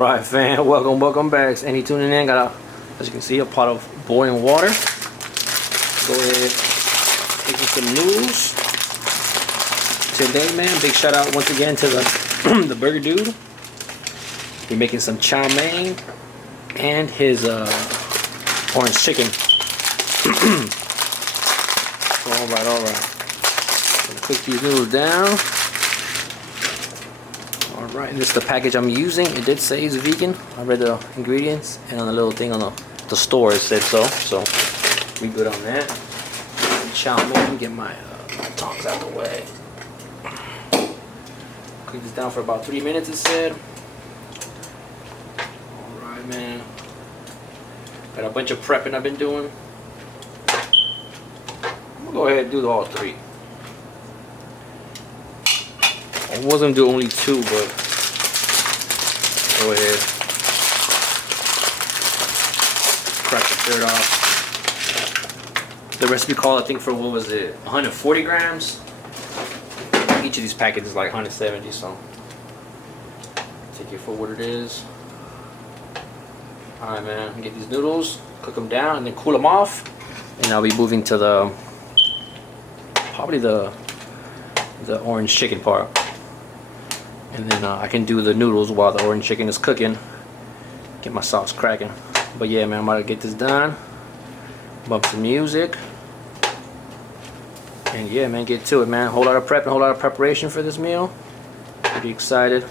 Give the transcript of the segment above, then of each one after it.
Right, fam, welcome back. Any tuning in, got as you can see, a pot of boiling water. Go ahead, making some noodles today, man. Big shout out once again to the the burger dude. We're making some chow mein and his orange chicken. all right. Gonna cook these noodles down. Alright, this is the package I'm using. It did say it's vegan. I read the ingredients, and on the little thing on the store it said so. So we good on that. Chow mein, get my tongs out the way. Cook this down for about 3 minutes, it said. Alright, man. Got a bunch of prepping I've been doing. I'm gonna go ahead and do all 3. I was gonna do only 2, but go ahead. Crack the third off. The recipe called, I think, for what was it, 140 grams. Each of these packets is like 170, so take it for what it is. All right, man. Get these noodles, cook them down, and then cool them off. And I'll be moving to probably the orange chicken part. And then I can do the noodles while the orange chicken is cooking. Get my sauce cracking. But yeah, man, I'm about to get this done. Bump some music. And yeah, man, get to it, man. Whole lot of prep and whole lot of preparation for this meal. Pretty excited.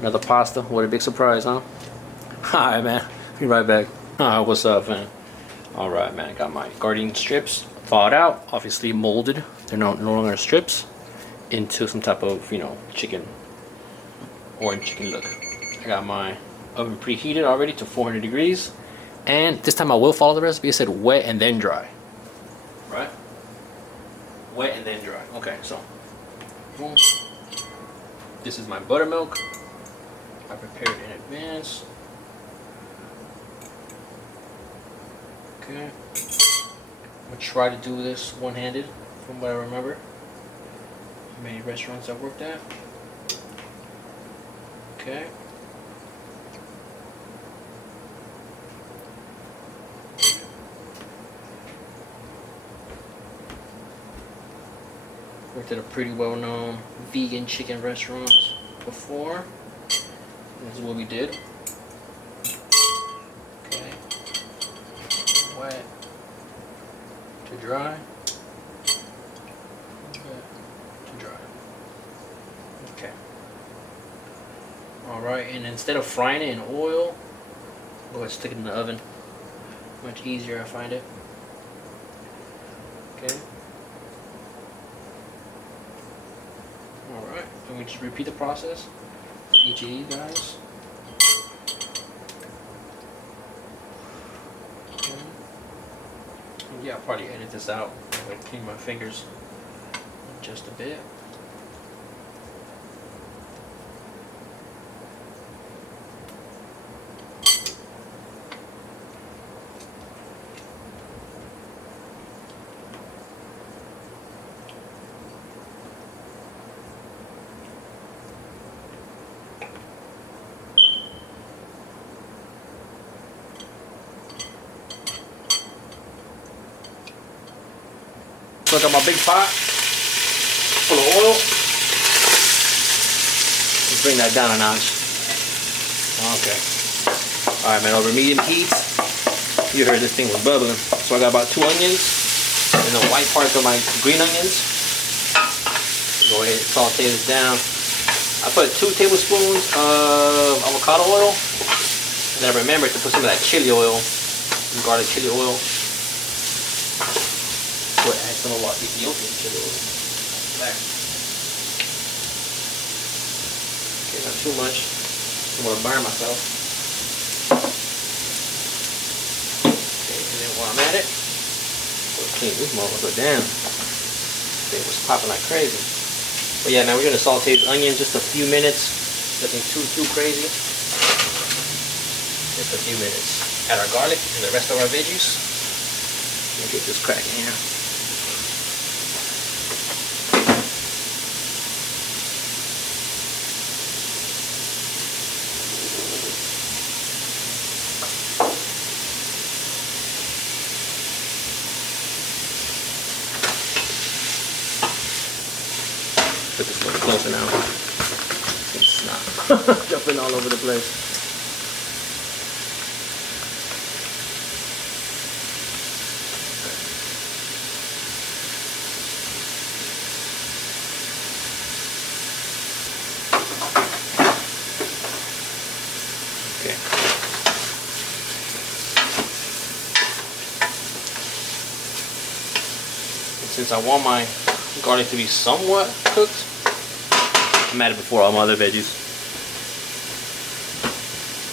Another pasta. What a big surprise, huh? Alright, man. Be right back. Alright, what's up, man? Alright, man. Got my guardian strips thawed out. Obviously molded. They're no longer strips. Into some type of, chicken, orange chicken look. I got my oven preheated already to 400 degrees, and this time I will follow the recipe. It said wet and then dry, right? Wet and then dry. Okay, so boom. This is my buttermilk. I prepared in advance. Okay, I'm gonna try to do this one-handed from what I remember. Many restaurants I've worked at. Okay. Worked at a pretty well-known vegan chicken restaurant before. This is what we did. Okay. Wet to dry. Okay. Alright, and instead of frying it in oil, go ahead and stick it in the oven. Much easier, I find it. Okay. Alright, and we just repeat the process for each of these guys. Okay. And yeah, I'll probably edit this out. I'm going to clean my fingers in just a bit. So I got my big pot full of oil. Let's bring that down a notch. Okay. Alright, man, over medium heat. You heard this thing was bubbling. So I got about 2 onions and the white parts of my green onions. Go ahead and saute this down. I put 2 tablespoons of avocado oil. And then I remembered to put some of that chili oil, some garlic chili oil. Add some of our Ethiopian chili oil. There. Okay, not too much. I don't want to burn myself. Okay, and then while I'm at it, we'll clean this motherfucker down. It was popping like crazy. But yeah, man, we're gonna saute the onions just a few minutes. Nothing too crazy. Just a few minutes. Add our garlic and the rest of our veggies. Let me get this cracking here. pasta now. It's not jumping all over the place. Okay. And since I want my garlic to be somewhat cooked, I'm at it before all my other veggies.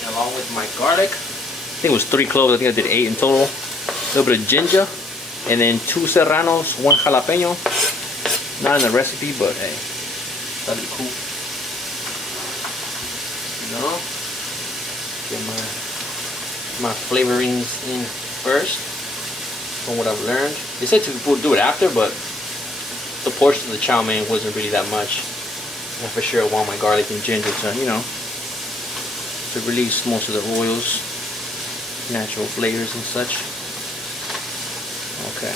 And along with my garlic, I think it was 3 cloves. I think I did 8 in total. A little bit of ginger, and then 2 serranos, 1 jalapeno. Not in the recipe, but hey, that'd be cool. You know, get my flavorings in first. From what I've learned, they said to do it after, but the portion of the chow mein wasn't really that much. And for sure, I want my garlic and ginger to, you know, to release most of the oils, natural flavors and such. Okay.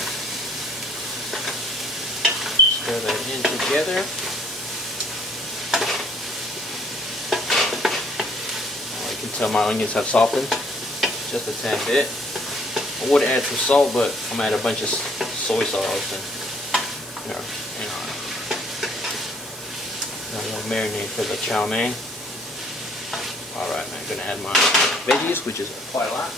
Stir that in together. Oh, you can tell my onions have softened just a tad bit. I would add some salt, but I'm gonna add a bunch of soy sauce and I'm gonna marinate for the chow mein. Alright, man, I'm gonna add my veggies, which is quite a lot.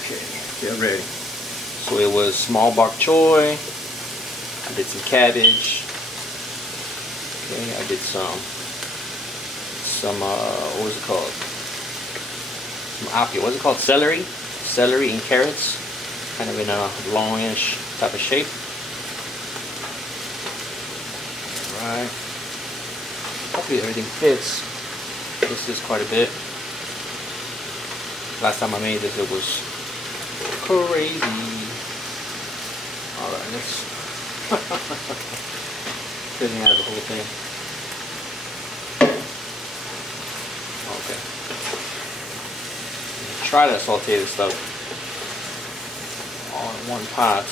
Okay, get ready. So it was small bok choy. I did some cabbage. Okay, I did some what was it called? Some apio. What's it called? Celery and carrots, kind of in a longish type of shape. Right. Hopefully everything fits. This is quite a bit. Last time I made this, it was crazy. All right, let's. Couldn't have the whole thing. Okay. Try to saute this stuff all in one pot.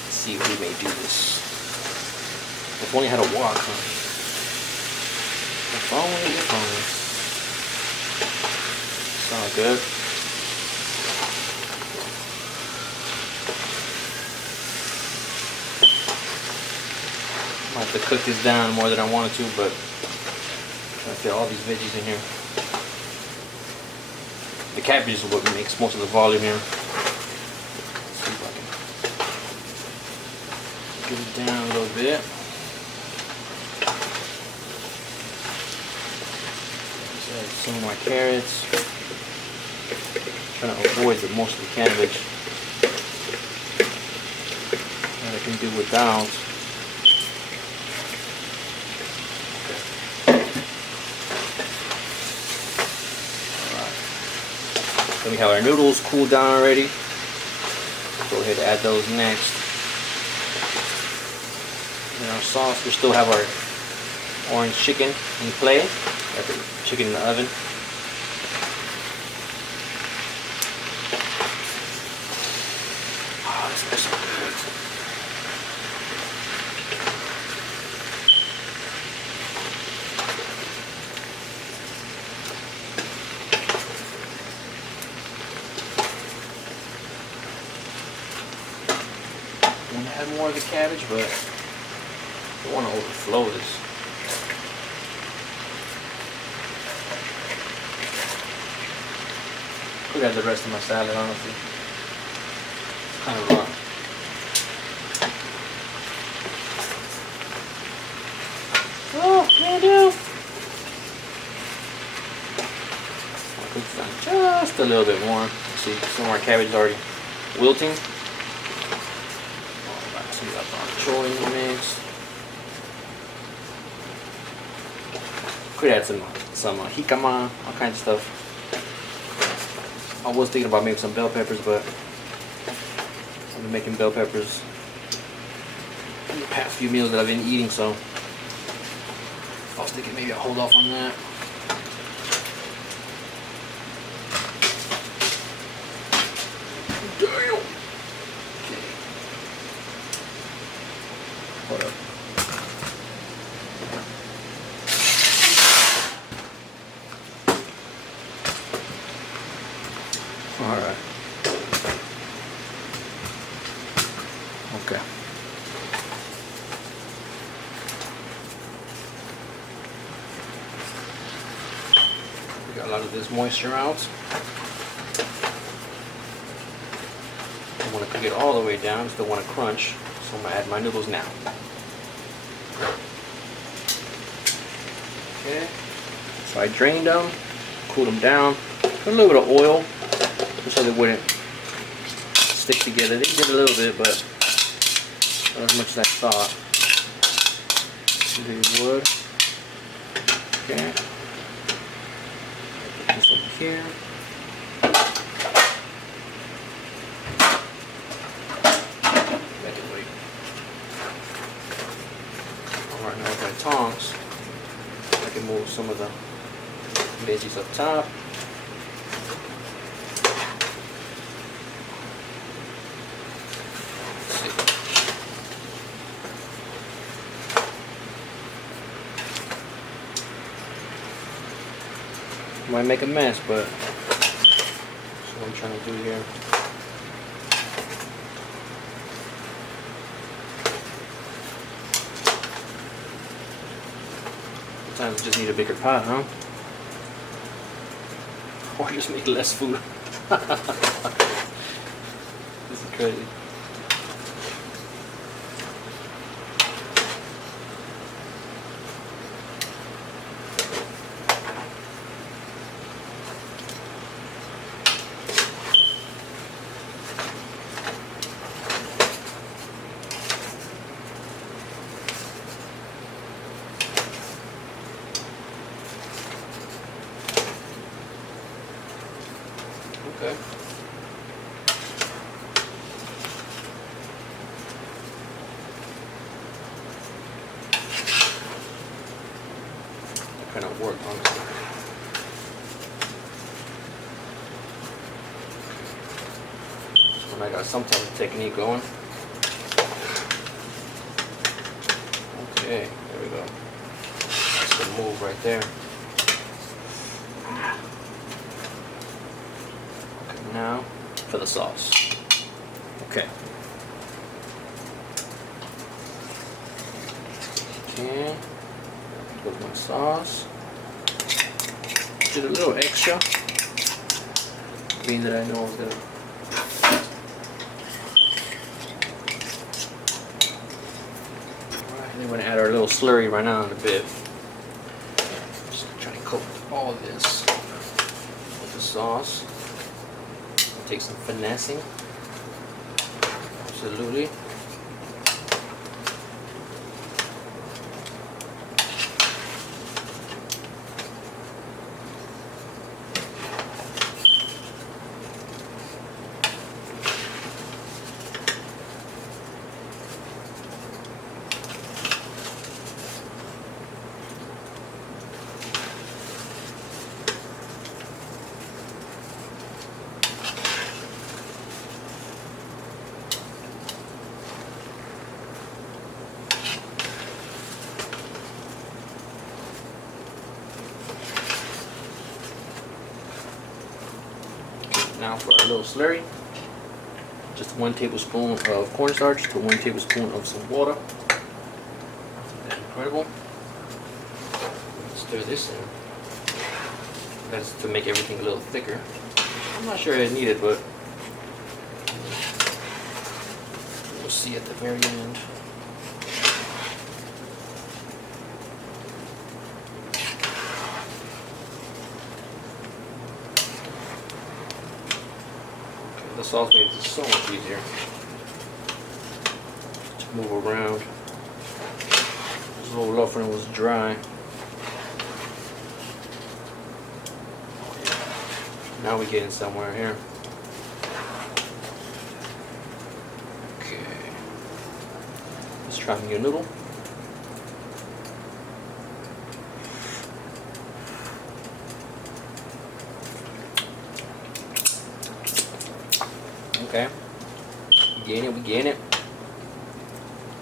Let's see if we may do this. If only had a wok, huh? If only. Sound good. Might have to cook this down more than I wanted to, but I get all these veggies in here. The cabbage is what makes most of the volume here. Let's see if I can get it down a little bit. Let's add some of my carrots. Trying to avoid most of the cabbage that I can do without. Then we have our noodles cooled down already. Go ahead and add those next. And our sauce, we still have our orange chicken in play. Got the chicken in the oven. Oh, this smells so good. I want to add more of the cabbage, but I don't want to overflow this. Could add the rest of my salad, honestly. It's kind of raw. Oh, man, dude. I'll cook this down just a little bit more. Let's see, some of our cabbage is already wilting. Some of that bok choy in the mix. Could add some jicama, all kinds of stuff. I was thinking about making some bell peppers, but I've been making bell peppers in the past few meals that I've been eating, so I was thinking maybe I'll hold off on that. Damn. Okay. All right. Okay. We got a lot of this moisture out. I want to cook it all the way down. Still want to crunch, so I'm gonna add my noodles now. Okay. So I drained them, cooled them down, put a little bit of oil so they wouldn't stick together. They did a little bit, but not as much as I thought they would. Okay. Put this over here. Make it wait. Alright, now with my tongs, I can move some of the veggies up top. Might make a mess, but that's what I'm trying to do here. Sometimes you just need a bigger pot, huh? Or just make less food. This is crazy. Okay. That kind of worked, honestly. So when I got some type of technique going. Okay, there we go. That's the move right there. Now for the sauce. Okay. Okay. Put my sauce. Did a little extra, being that I know I was gonna. Alright, then we're gonna add our little slurry right now in a bit. Just trying to coat all of this with the sauce. Take some finessing. Absolutely. Now for our little slurry, just 1 tablespoon of cornstarch to 1 tablespoon of some water. That's incredible. Stir this in. That's to make everything a little thicker. I'm not sure I need it, but we'll see at the very end. The sauce made this so much easier to move around. This little rough was dry. Now we're getting somewhere here. Okay. Let's try me a noodle. Okay, we getting it.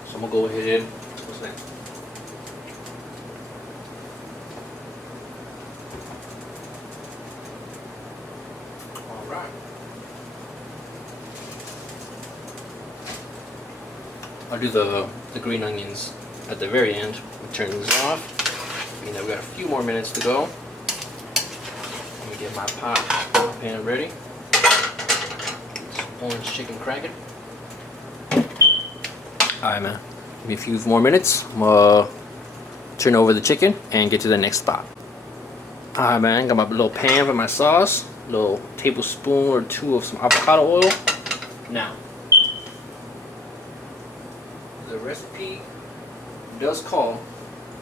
So I'm gonna go ahead and what's next? All right. I'll do the green onions at the very end. We'll turn these off. You know, we got a few more minutes to go. Let me get my pan ready. This orange chicken cracking. Alright, man. Give me a few more minutes. I'm gonna turn over the chicken and get to the next spot. Alright, man. Got my little pan for my sauce. A little tablespoon or two of some avocado oil. Now, the recipe does call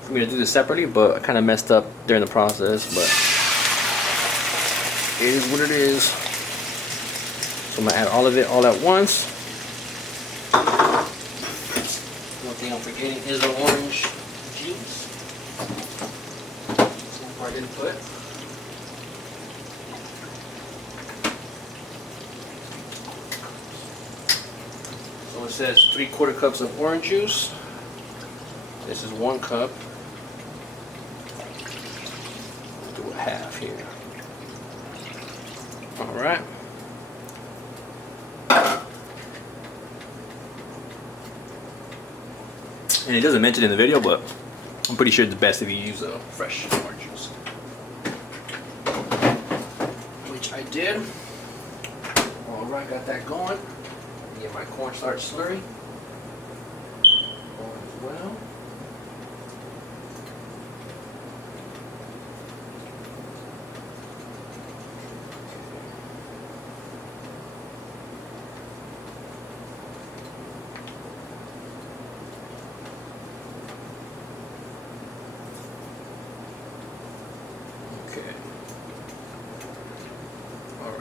for me to do this separately, but I kind of messed up during the process, but it is what it is. So I'm gonna add all of it all at once. One thing I'm forgetting is the orange juice. Some part I didn't put. So it says 3/4 cups of orange juice. This is 1 cup. Let's do a half here. Alright. And it doesn't mention it in the video, but I'm pretty sure it's best if you use a fresh orange juice. Which I did. Alright, got that going. Get my cornstarch slurry going as well.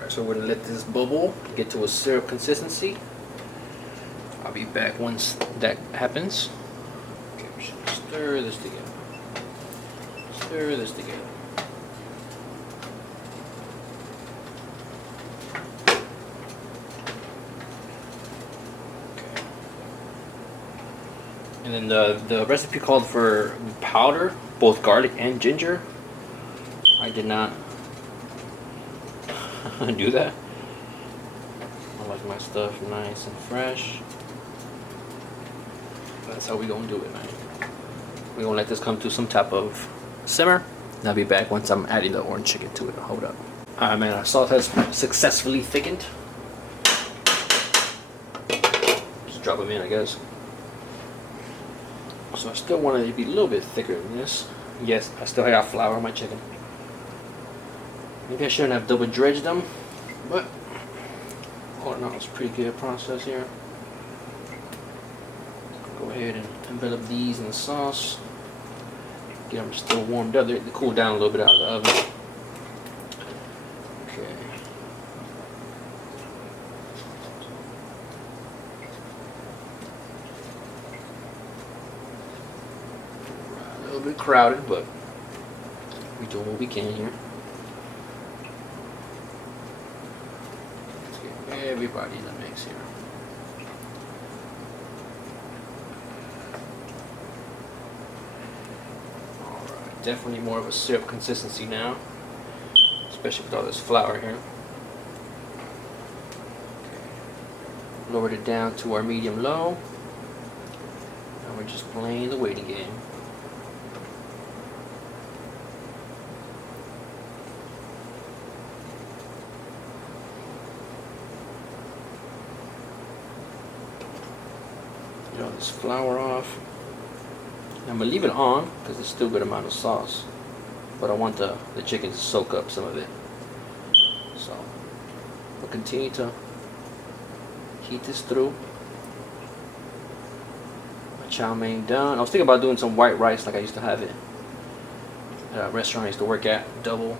So we're gonna let this bubble get to a syrup consistency. I'll be back once that happens. Okay, we should stir this together. Stir this together. Okay. And then the recipe called for powder, both garlic and ginger. I did not do that. I like my stuff nice and fresh. That's how we gonna do it, man. We're gonna let this come to some type of simmer, and I'll be back once I'm adding the orange chicken to it. Hold up. Alright, man, our sauce has successfully thickened. Just drop them in, I guess. So I still want it to be a little bit thicker than this. Yes, I still have flour on my chicken. Maybe I shouldn't have double dredged them, but all in all, it's a pretty good process here. Go ahead and envelop these in the sauce. Get them still warmed up. They cool down a little bit out of the oven. Okay. A little bit crowded, but we're doing what we can here. Everybody in the mix here. Alright, definitely more of a syrup consistency now, especially with all this flour here. Okay. Lowered it down to our medium low, and we're just playing the waiting game. Get all this flour off. I'm gonna leave it on because it's still a good amount of sauce, but I want the chicken to soak up some of it. So we'll continue to heat this through. My chow mein done. I was thinking about doing some white rice like I used to have it at a restaurant I used to work at. Double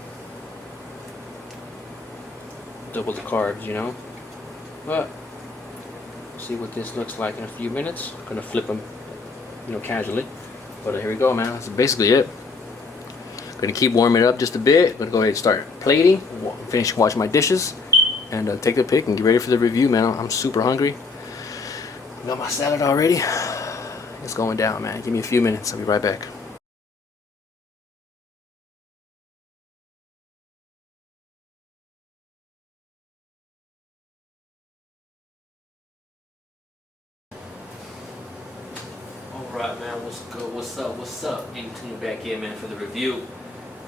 the carbs, you know. But see what this looks like in a few minutes. I'm gonna flip them, you know, casually. But here we go, man. That's basically it. Gonna keep warming it up just a bit. Gonna go ahead and start plating, finish washing my dishes, and take the pic and get ready for the review, man. I'm super hungry. Got my salad already. It's going down, man. Give me a few minutes. I'll be right back. What's up? And tuning back in, man, for the review.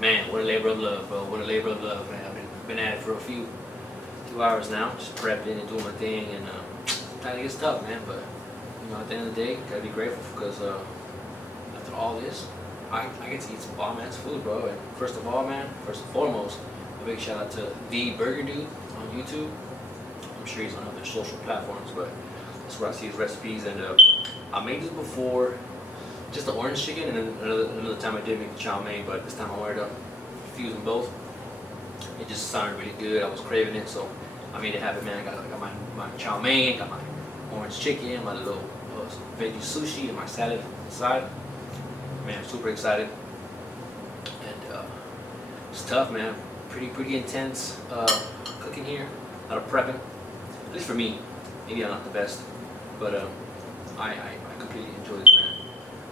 Man, what a labor of love, bro. What a labor of love, man. I've been at it for a few hours now, just prepping and doing my thing, and sometimes it gets tough, man. But you know, at the end of the day, gotta be grateful because after all this, I get to eat some bomb ass food, bro. And first of all, man, first and foremost, a big shout out to the Burger Dude on YouTube. I'm sure he's on other social platforms, but that's where I see his recipes. And I made this before, just the orange chicken, and then another time I did make the chow mein, but this time I wanted to fuse them both. It just sounded really good. I was craving it, so I made it happen, man. I got my chow mein, got my orange chicken, my little veggie sushi, and my salad on the side. Man, I'm super excited. And it's tough, man. Pretty intense cooking here. A lot of prepping. At least for me. Maybe I'm not the best, but I completely enjoy this, man.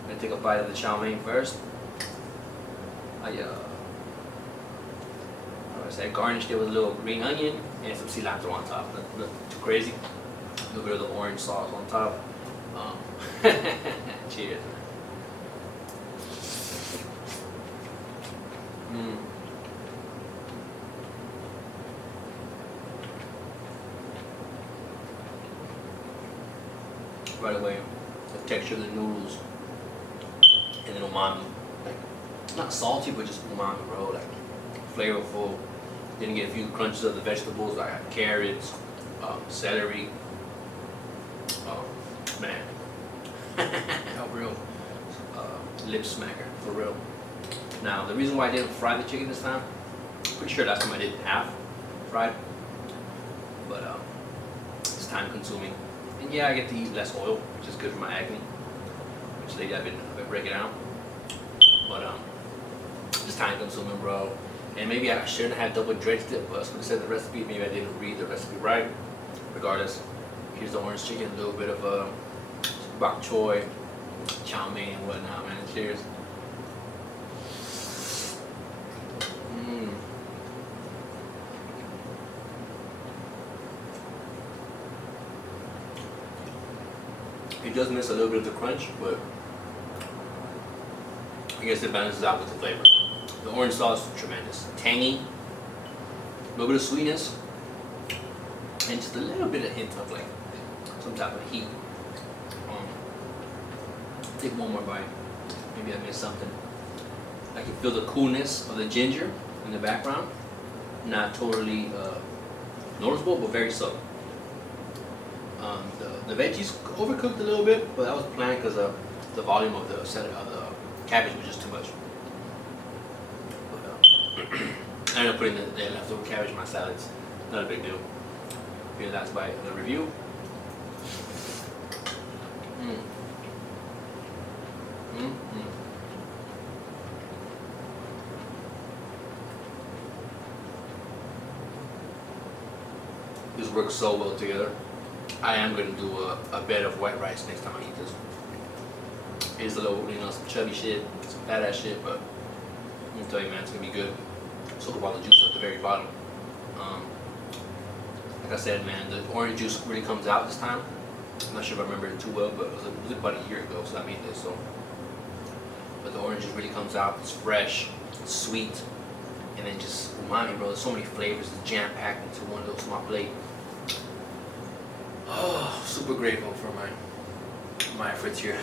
I'm gonna take a bite of the chow mein first. I garnished it with a little green onion and some cilantro on top. Not too crazy. A little bit of the orange sauce on top. Cheers. Right away, the texture of the noodles and then umami, like not salty but just umami, bro. Like flavorful. Then you get a few crunches of the vegetables. I got carrots, celery. Man, a real lip smacker for real. Now the reason why I didn't fry the chicken this time, pretty sure last time I did half fried, but it's time consuming. And yeah, I get to eat less oil, which is good for my acne, which lately I've been breaking out. But it's time consuming, bro. And maybe I shouldn't have double dredged it, but that's what it said in the recipe. Maybe I didn't read the recipe right. Regardless, here's the orange chicken, a little bit of bok choy, chow mein, and whatnot, man. Cheers. It does miss a little bit of the crunch, but I guess it balances out with the flavor. The orange sauce is tremendous. Tangy, a little bit of sweetness, and just a little bit of hint of like some type of heat. Take one more bite. Maybe I missed something. I can feel the coolness of the ginger in the background. Not totally noticeable, but very subtle. The veggies overcooked a little bit, but that was planned because the volume of the cabbage was just too much. But I ended up putting the leftover cabbage in my salads. Not a big deal. Here, that's by the review. This works so well together. I am going to do a bed of white rice next time I eat this. It's a little, some chubby shit, some fat ass shit, but I'm going to tell you, man, it's going to be good. Soak up all the juice at the very bottom. Like I said, man, the orange juice really comes out this time. I'm not sure if I remember it too well, but it was about a year ago since I made this. So, but the orange juice really comes out. It's fresh, it's sweet, and then just umami, bro. There's so many flavors. It's jam packed into one little small plate. Oh, super grateful for my efforts here.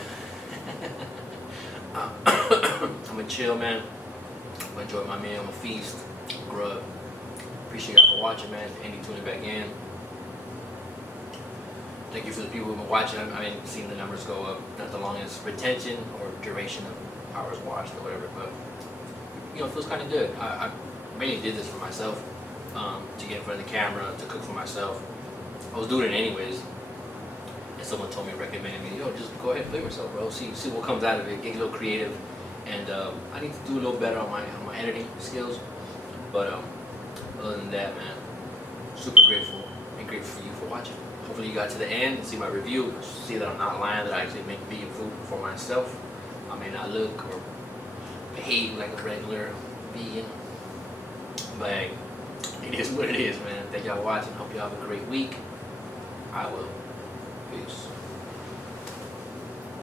I'm gonna chill, man. I'm gonna enjoy my meal. I'm gonna feast, grub. Appreciate y'all for watching, man. Andy tuning back in. Thank you for the people who've been watching. I haven't seen the numbers go up. Not the longest retention or duration of hours watched or whatever, but it feels kind of good. I mainly did this for myself, to get in front of the camera, to cook for myself. I was doing it anyways, and someone told me, recommended me, just go ahead and play with yourself, bro. See what comes out of it. Get a little creative, and I need to do a little better on my editing skills. But other than that, man, super grateful and grateful for you for watching. Hopefully you got to the end and see my review, see that I'm not lying, that I actually make vegan food for myself. I may not look or behave like a regular vegan, but hey, it is what it is, man. Thank y'all for watching. Hope y'all have a great week. I will. Peace.